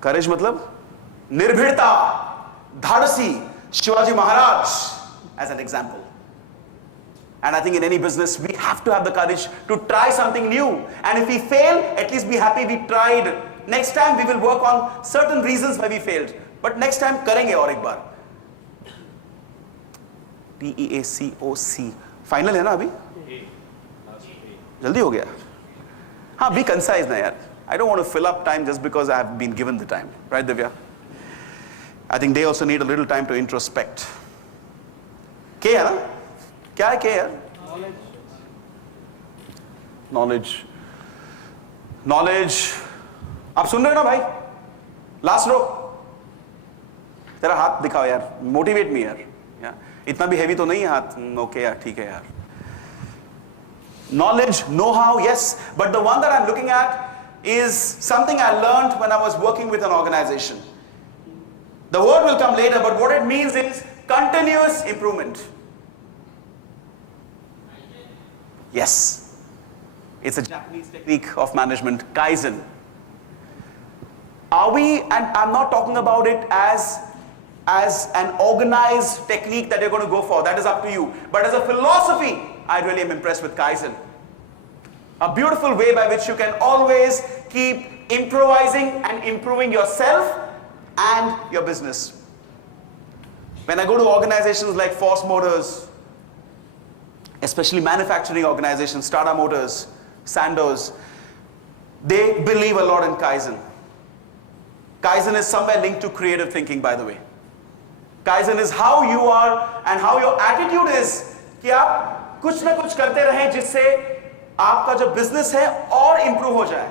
Courage मतलब निर्भीकता, धाड़सी, Shivaji Maharaj as an example. And I think in any business we have to have the courage to try something new. And if we fail, at least be happy we tried. Next time we will work on certain reasons why we failed. But next time करेंगे और एक बार. PEACOC. Final है ना अभी? जल्दी हो गया? हाँ, be concise ना यार. I don't want to fill up time just because I have been given the time. Right, Divya? I think they also need a little time to introspect. K है ना? क्या है K यार? Knowledge. Knowledge. आप सुन रहे हो ना भाई? Last row. तेरा हाथ दिखाओ यार. Motivate me यार. इतना भी हेवी तो नहीं है हाथ. ओके यार, ठीक है यार. Knowledge, know-how, yes, but the one that I'm looking at is something I learned when I was working with an organization. The word will come later, but what it means is continuous improvement. Yes, it's a Japanese technique of management, Kaizen. Are we, and I'm not talking about it as an organized technique that you're going to go for, that is up to you. But as a philosophy, I really am impressed with Kaizen. A beautiful way by which you can always keep improvising and improving yourself and your business. When I go to organizations like Force Motors, especially manufacturing organizations, Tata Motors, Sandoz, they believe a lot in Kaizen. Kaizen is somewhere linked to creative thinking, by the way. Kaizen is how you are and how your attitude is कि आप कुछ ना कुछ करते रहें जिससे आपका जो business है और improve हो जाए.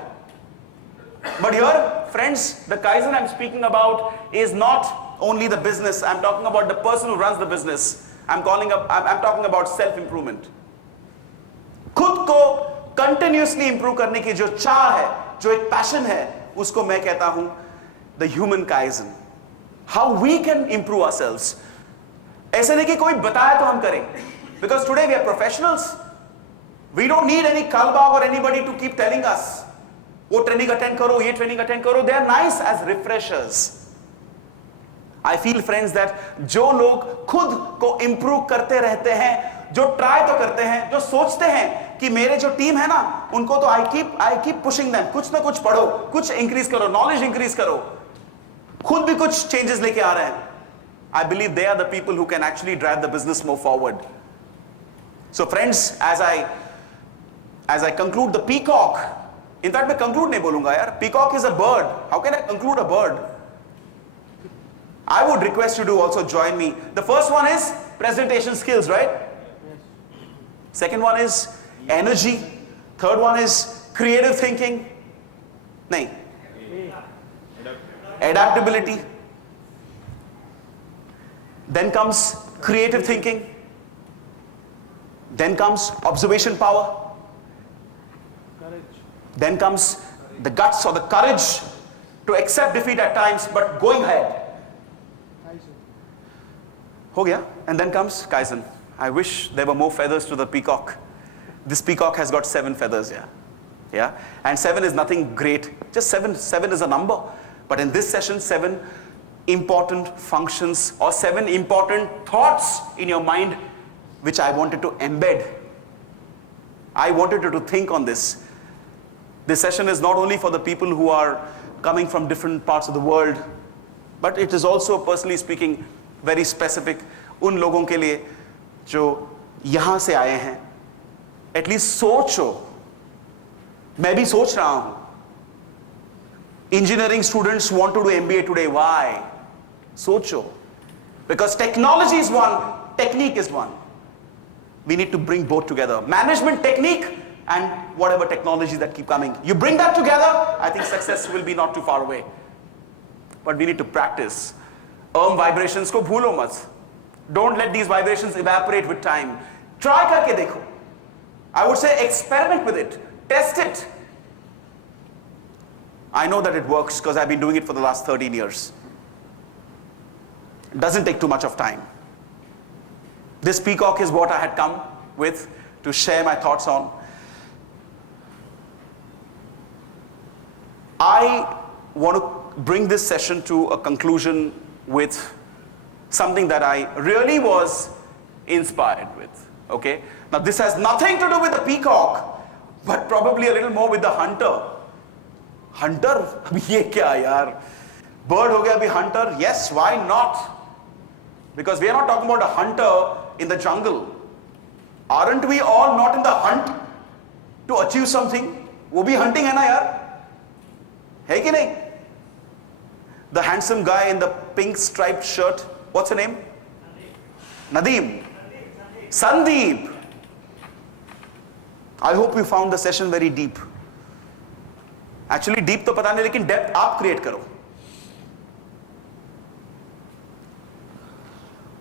But here, friends, the Kaizen I'm speaking about is not only the business. I'm talking about the person who runs the business. I'm talking about self-improvement. खुद को continuously improve करने की जो चाह है, जो एक passion है, उसको मैं कहता हूँ the human Kaizen. How we can improve ourselves. ऐसे नहीं कि कोई बताए तो हम करें. Because today we are professionals. We don't need any Kalbag or anybody to keep telling us. वो training attend करो, ये training attend करो. They are nice as refreshers. I feel, friends, that जो लोग खुद को improve करते रहते हैं, जो try तो करते हैं, जो सोचते हैं कि मेरे जो team है ना, उनको तो I keep pushing them. कुछ ना कुछ पढ़ो, कुछ increase करो, knowledge increase करो. खुद भी कुछ changes लेके आ रहे हैं. I believe they are the people who can actually drive the business more forward. So friends, as I conclude the peacock, in fact मैं conclude नहीं बोलूँगा यार. Peacock is a bird. How can I conclude a bird? I would request you to also join me. The first one is presentation skills, right? Yes. Second one is energy. Third one is creative thinking. नहीं. Adaptability. Then comes creative thinking. Then comes observation power. Courage. Then comes the guts or the courage to accept defeat at times, but going ahead. Ho gaya? And then comes Kaizen. I wish there were more feathers to the peacock. This peacock has got 7 feathers, yeah? And 7 is nothing great. Just 7 is a number. But in this session, 7 important functions or 7 important thoughts in your mind which I wanted to embed. I wanted you to think on this. This session is not only for the people who are coming from different parts of the world, but it is also, personally speaking, very specific उन लोगों के लिए जो यहाँ से आए हैं. At least सोचो. मैं भी सोच रहा हूँ. Engineering students want to do MBA today. Why? सोचो. Because technology is one, technique is one. we need to bring both together. Management technique and whatever technologies that keep coming. You bring that together, I think success will be not too far away. But we need to practice. Vibrations ko bhulo mat. Don't let these vibrations evaporate with time. Try karke dekho. I would say experiment with it. Test it. I know that it works because I've been doing it for the last 13 years. It doesn't take too much of time. This peacock is what I had come with to share my thoughts on. I want to bring this session to a conclusion with something that I really was inspired with. Okay? Now this has nothing to do with the peacock, but probably a little more with the hunter. Hunter? Abhi ye kya yaar? Bird ho gaya abhi hunter? Yes, why not? Because we are not talking about a hunter in the jungle. Aren't we all not in the hunt to achieve something? Wo bhi hunting hai na yaar? Hai ki nahi? The handsome guy in the pink striped shirt, what's her name? Nadeem. Sandeep. I hope you found the session very deep. Actually deep to pata nahi, lekin depth aap create karo.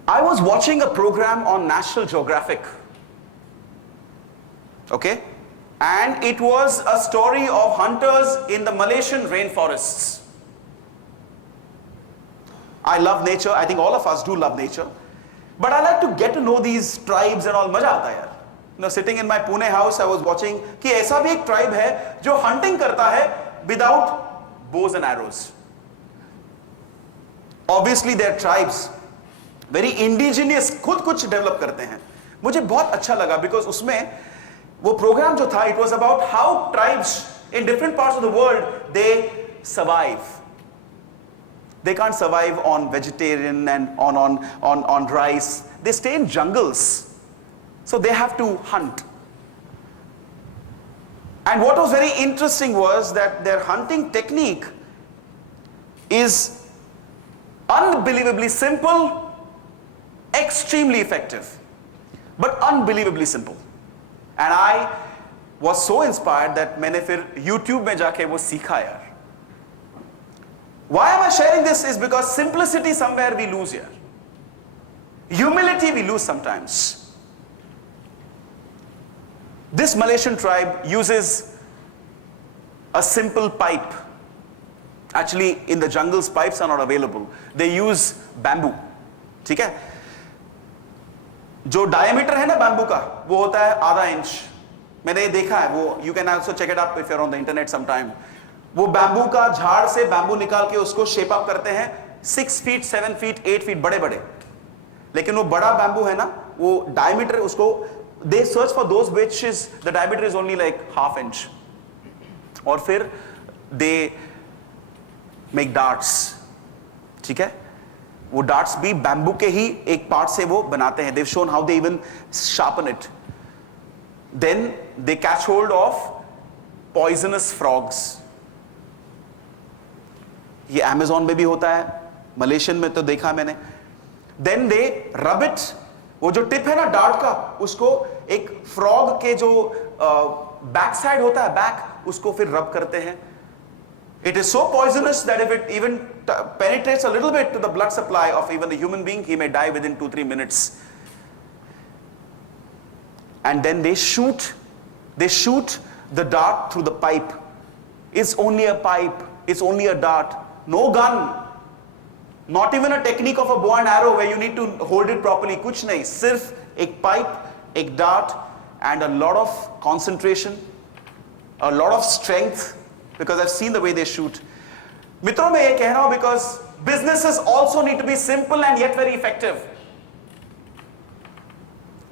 I was watching a program on National Geographic. Okay? And it was a story of hunters in the Malaysian rainforests. I love nature. I think all of us do love nature. But I like to get to know these tribes and all. Maja aata hai yaar. You know, sitting in my Pune house, I was watching कि ऐसा भी एक tribe है जो hunting करता है without bows and arrows. Obviously, their tribes very indigenous, खुद कुछ develop करते हैं. मुझे बहुत अच्छा लगा because उसमें वो program जो था, it was about how tribes in different parts of the world they survive. They can't survive on vegetarian and on rice. They stay in jungles. So they have to hunt. And what was very interesting was that their hunting technique is unbelievably simple, extremely effective, but unbelievably simple. And I was so inspired that मैंने फिर YouTube में जाके वो सीखा यार. Why am I sharing this is because simplicity somewhere we lose here. Humility we lose sometimes. This Malaysian tribe uses a simple pipe. Actually, in the jungles, pipes are not available. They use bamboo. ठीक है? जो diameter है ना bamboo का, वो होता है आधा इंच. मैंने ये देखा है वो. You can also check it up if you're on the internet sometime. वो बैम्बू का झाड़ से बैम्बू निकाल के उसको शेप अप करते हैं 6 feet, 7 feet, 8 feet बड़े बड़े. लेकिन वो बड़ा बैम्बू है ना, वो डायमीटर उसको they search for those which is the diameter is only like half inch. और फिर they make darts. ठीक है? वो darts भी बैम्बू के ही एक पार्ट से वो बनाते हैं. They've shown how they even sharpen it. Then they catch hold of poisonous frogs. ये अमेज़न में भी होता है, मलेशियन में तो देखा मैंने. Then they rub it. वो जो टिप है ना डार्ट का, उसको एक फ्रॉग के जो बैक साइड होता है, बैक, उसको फिर रब करते हैं. It is so poisonous that if it even penetrates a little bit to the blood supply of even a human being, he may die within 2-3 minutes. And then they shoot the dart through the pipe. It's only a pipe. It's only a dart. No gun. Not even a technique of a bow and arrow where you need to hold it properly. कुछ नहीं. सिर्फ एक pipe, एक dart, and a lot of concentration, a lot of strength, because I've seen the way they shoot. मित्रों मैं ये कह रहा हूँ because businesses also need to be simple and yet very effective.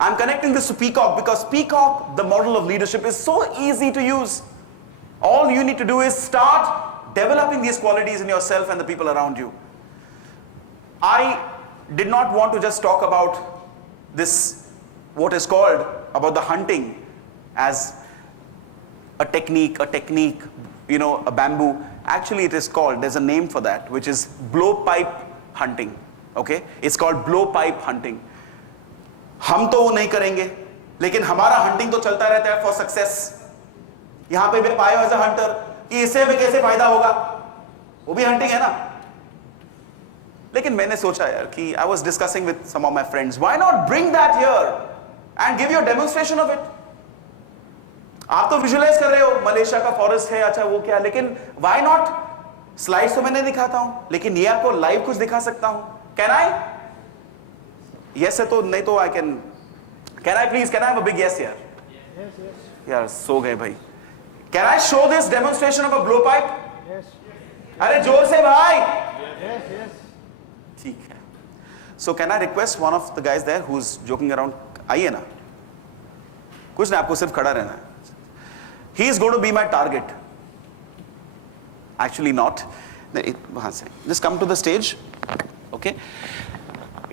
I'm connecting this to Peacock because Peacock, the model of leadership, is so easy to use. All you need to do is start developing these qualities in yourself and the people around you. I did not want to just talk about this, what is called about the hunting as a technique, you know, a bamboo. Actually, it is called, there's a name for that, which is blowpipe hunting. Okay? It's called blowpipe hunting. हम तो वो नहीं करेंगे, लेकिन हमारा hunting तो चलता रहता है फॉर सक्सेस। यहां पे मैं पाया एज अ हंटर कि इससे हमें कैसे फायदा होगा, वो भी हंटिंग है ना। लेकिन मैंने सोचा यार कि I was discussing with some of my friends, why not bring that here and give you a demonstration of it. आप तो विजुअलाइज कर रहे हो मलेशिया का फॉरेस्ट है, अच्छा वो क्या, लेकिन व्हाई नॉट, स्लाइड्स तो मैंने दिखाता हूं, लेकिन ये आपको लाइव कुछ दिखा सकता हूं। Can I? यस है तो, नहीं तो I can I please, can I have a big yes यार? Yes, yes, यार सो गए भाई। Can I show this demonstration of a blow pipe? yes, अरे जोर से भाई। yes, yes. ठीक है। So can I request one of the guys there who is joking around, आइए ना, कुछ नहीं, आपको सिर्फ खड़ा रहना है। He is going to be my target, actually not, वहां से just come to the stage, okay.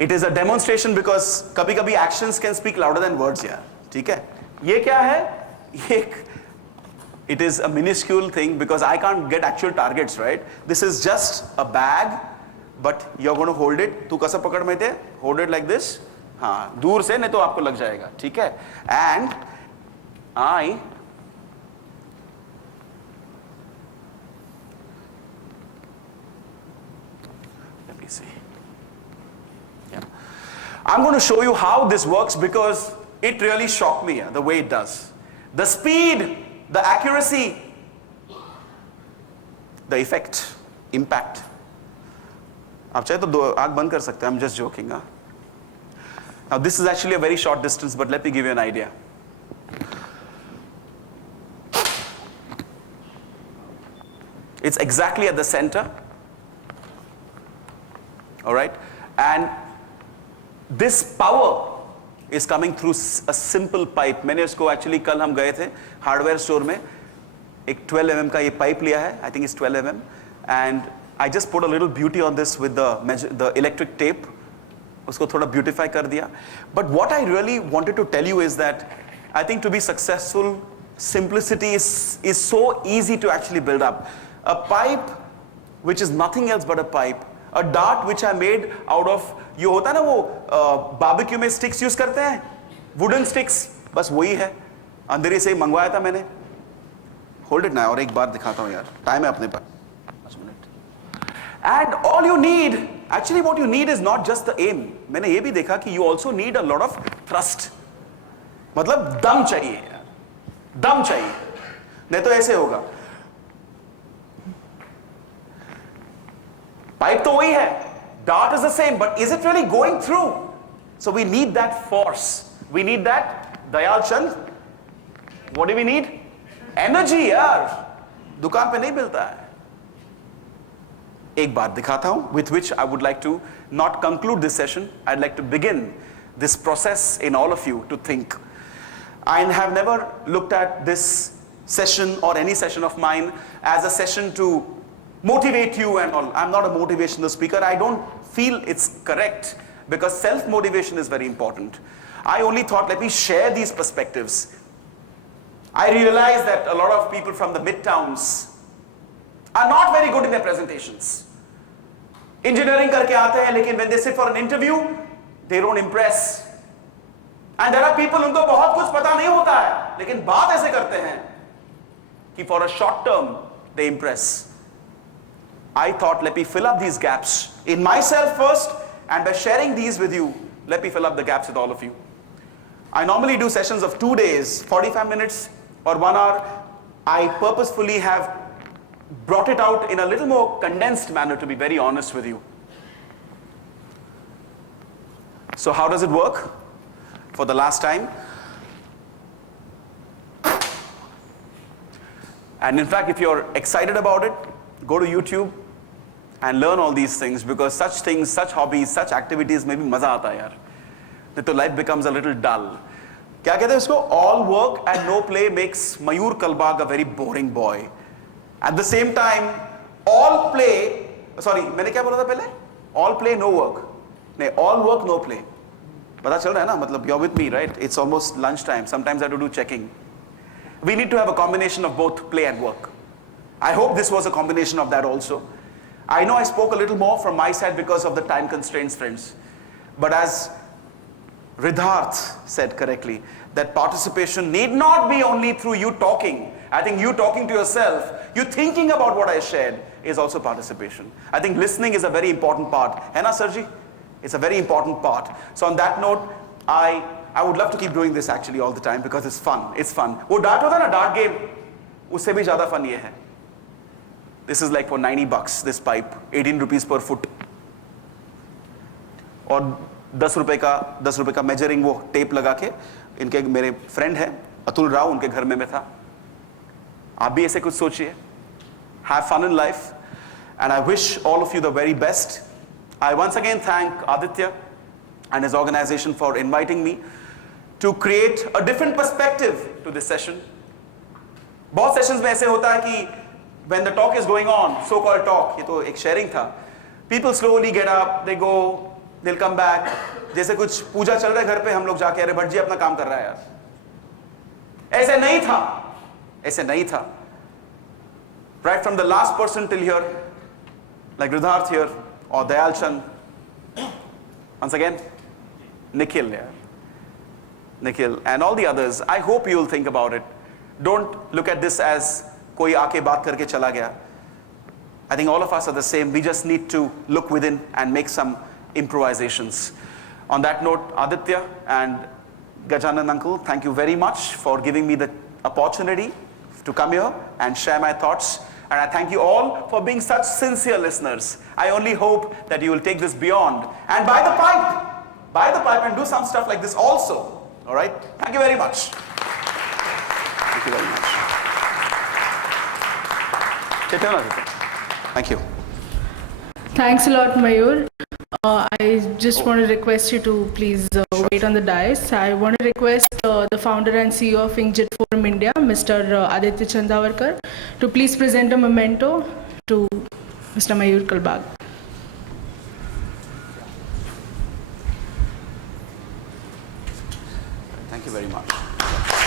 It is a demonstration because कभी कभी actions can speak louder than words यार, ठीक है। ये क्या है? ये it is a minuscule thing because I can't get actual targets, right? This is just a bag, but you're going to hold it. तू कैसे पकड़ में थे? Hold it like this. हाँ, दूर से, नहीं तो आपको लग जाएगा, ठीक है? And I let me see. Yeah, I'm going to show you how this works because it really shocked me, the way it does. The speed, the accuracy, the effect, impact. आप चाहे तो दो आंख बंद कर सकते हैं, I'm just joking. Now this is actually a very short distance, but let me give you an idea. It's exactly at the center, all right, and this power is coming through a simple pipe. मैंने इसको actually कल हम गए थे hardware store में, एक 12 mm का ये पाइप लिया है, I think it's 12 mm, and I just put a little beauty on this with the electric tape, उसको थोड़ा beautify कर दिया. But what I really wanted to tell you is that I think to be successful, simplicity is so easy to actually build up. A pipe which is nothing else but a pipe, a dart which I made out of, ये होता है ना वो barbecue में sticks use करते हैं, wooden sticks, बस वही है, अंदर से मंगवाया था मैंने। होल्ड इट ना, और एक बार दिखाता हूं यार, टाइम है अपने पास, 5 मिनट। And all you need, actually what you need is not just the aim. मैंने ये भी देखा कि you also need a lot of thrust, मतलब दम चाहिए यार, दम चाहिए, नहीं तो ऐसे होगा। पाइप तो वही है, dart is the same, but is it really going through? So we need that force, we need that, Dayal Chand, what do we need? Energy यार, दुकान पे नहीं मिलता है। एक बात दिखाता हूं, with which I would like to not conclude this session, I'd like to begin this process in all of you to think. I have never looked at this session or any session of mine as a session to motivate you and all. I'm not a motivational speaker. I don't feel it's correct because self-motivation is very important. I only thought, let me share these perspectives. I realize that a lot of people from the mid-towns are not very good in their presentations. Engineering करके आते हैं, लेकिन when they sit for an interview, they don't impress. And there are people, उनको बहुत कुछ पता नहीं होता है, लेकिन बात ऐसे करते हैं कि for a short term they impress. I thought, let me fill up these gaps in myself first, and by sharing these with you, let me fill up the gaps with all of you. I normally do sessions of 2 days, 45 minutes or 1 hour. I purposefully have brought it out in a little more condensed manner, to be very honest with you. So how does it work? For the last time. And in fact, if you're excited about it, go to YouTube and learn all these things, because such things, such hobbies, such activities में भी मजा आता है यार, नहीं तो life becomes a little dull. क्या कहते हैं इसको? All work and no play makes Mayur Kalbag a very boring boy. At the same time, all play, sorry, मैंने क्या बोला था पहले? All play, no work. नहीं, all work, no play. पता चल रहा है ना? मतलब you're with me, right? It's almost lunchtime. Sometimes I have to do checking. We need to have a combination of both play and work. I hope this was a combination of that also. I know I spoke a little more from my side because of the time constraints, friends. But as Ridharth said correctly, that participation need not be only through you talking. I think you talking to yourself, you thinking about what I shared is also participation. I think listening is a very important part. है ना sir ji? It's a very important part. So on that note, I would love to keep doing this actually all the time because it's fun. It's fun. वो dart होता है ना dart game, उससे भी ज़्यादा fun ये है. This is like for $90 this pipe, 18 rupees per foot. और 10 रुपए का मेजरिंग वो टेप लगा के इनके मेरे फ्रेंड है अतुल राव उनके घर में मैं था. आप भी ऐसे कुछ सोचिए. Have fun in life, and I wish all of you the very best. I once again thank Aditya and his organization for inviting me to create a different perspective to this session. बहुत sessions में ऐसे होता है कि when the talk is going on, so-called talk, ये तो एक sharing था. People slowly get up, they go, they'll come back. जैसे कुछ पूजा चल रहा है घर पे हम लोग जाके अरे भट्ट जी अपना काम कर रहा है यार. ऐसे नहीं था. ऐसे नहीं था. Right from the last person till here, like Ridharth here, or Dayal Chand. Once again, Nikhil, yeah. Nikhil, and all the others. I hope you'll think about it. Don't look at this as koi aake baat karke chala gaya. I think all of us are the same. We just need to look within and make some improvisations. On that note, Aditya and Gajanan uncle, thank you very much for giving me the opportunity to come here and share my thoughts. And I thank you all for being such sincere listeners. I only hope that you will take this beyond and buy the pipe and do some stuff like this also. All right? Thank you very much. Thank you very much. Thank you. Thanks a lot, Mayur. I just want to request you to please wait on the dais. I want to request the founder and CEO of Inkjet Forum India, Mr. Aditya Chandavarkar, to please present a memento to Mr. Mayur Kalbag. Thank you very much.